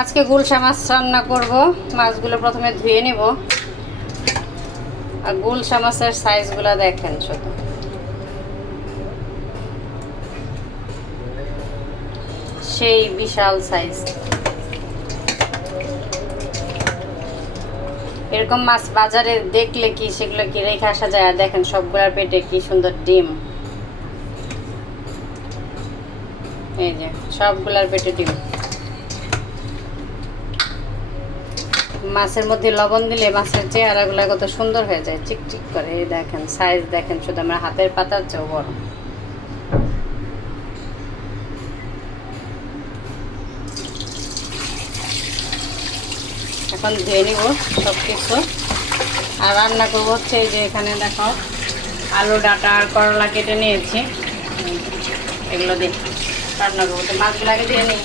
আজকে গুলশা মাছ রান্না করব। মাছগুলো প্রথমে ধুয়ে নেব। আর গুলশা মাছের সাইজগুলো দেখেন শুধু। সেই বিশাল সাইজ এরকম মাছ বাজারে দেখলে কি সেগুলো কি রেখে আসা যায়? আর দেখেন সবগুলোর পেটে কি সুন্দর ডিম। এই যে, সবগুলার পেটে ডিম। মাছের মধ্যে লবণ দিলে মাছের চেহারাগুলো কত সুন্দর হয়ে যায়, চিকচিক করে। এই দেখেন সাইজ দেখেন, শুধু আমার হাতের পাতার চেয়েও বড়। এখন ধুয়ে নিব সব কিছু আর রান্না করব হচ্ছে যে এখানে দেখো, আলু, ডাটা আর করলা কেটে নিয়েছি। এগুলো দিয়ে রান্না করব। তো মাছগুলো আগে দিয়ে নিই।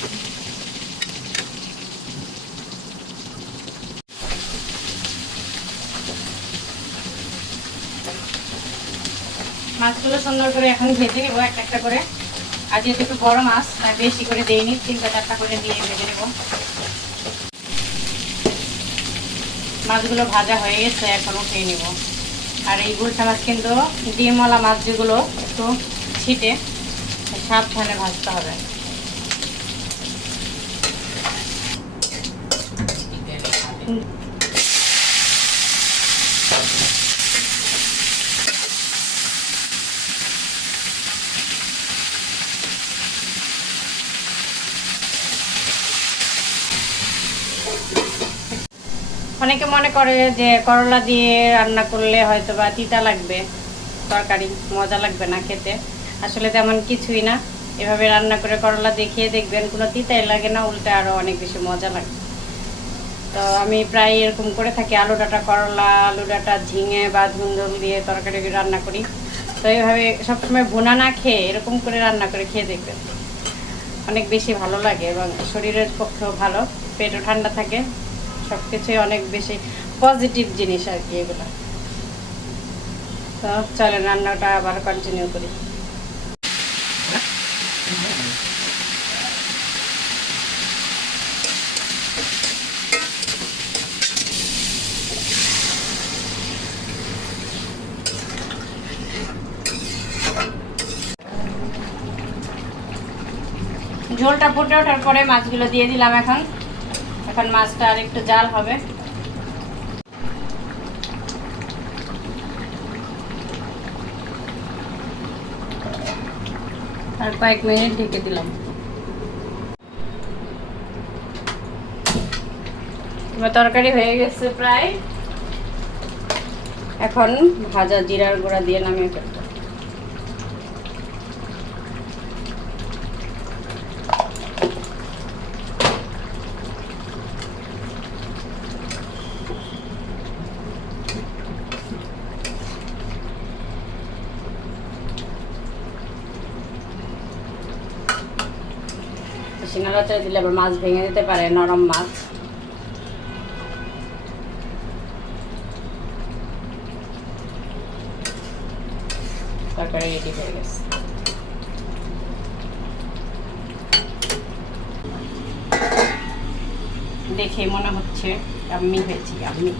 you মাছগুলো সুন্দর করে এখন ভেজে নেব একটা একটা করে। আর যেহেতু একটু বড় মাছ, তাই বেশি করে দিইনি তিনটা চারটা করে দিয়ে ভেজে নেব। মাছগুলো ভাজা হয়ে গেছে, এখন উঠিয়ে নিব। আর এই গুলটা মাছ কিন্তু ডিমওয়ালা মাছ যেগুলো, একটু ছিটে, সাবধানে ভাজতে হবে। অনেকে মনে করে যে করলা দিয়ে রান্না করলে হয়তো বা তিতা লাগবে, তরকারি মজা লাগবে না খেতে। আসলে তেমন কিছুই না। এভাবে রান্না করে করলা দেখিয়ে দেখবেন কোনো তিতাই লাগে না, উল্টে আরও অনেক বেশি মজা লাগে। তো আমি প্রায় এরকম করে থাকি, আলু ডাটা, করলা, আলু ডাটা, ঝিঙে বা ধুন্দুল দিয়ে তরকারি রান্না করি। তো এইভাবে সবসময় ভুনা না খেয়ে এরকম করে রান্না করে খেয়ে দেখবেন। অনেক বেশি ভালো লাগে এবং শরীরের পক্ষেও ভালো, পেটও ঠান্ডা থাকে। সব কিছুই অনেক বেশি পজিটিভ জিনিস আর কি এগুলো। তো চলেন রান্নাটা আবার কন্টিনিউ করি। ঝোলটা ফুটে ওঠার পরে মাছগুলো দিয়ে দিলাম এখন। এখন মাছটা আর একটু জাল হবে। আর কয়েক মিনিট ঢেকে দিলাম। তরকারি হয়ে গেছে প্রায়। এখন ভাজা জিরার গুঁড়া দিয়ে নামিয়ে ফেলব। সিঙ্গারা চা দিলে আবার মাছ ভেঙে দিতে পারে, নরম মাছ। তরকারি রেডি হয়ে গেছে। দেখে মনে হচ্ছে আমি হয়েছি, আমি।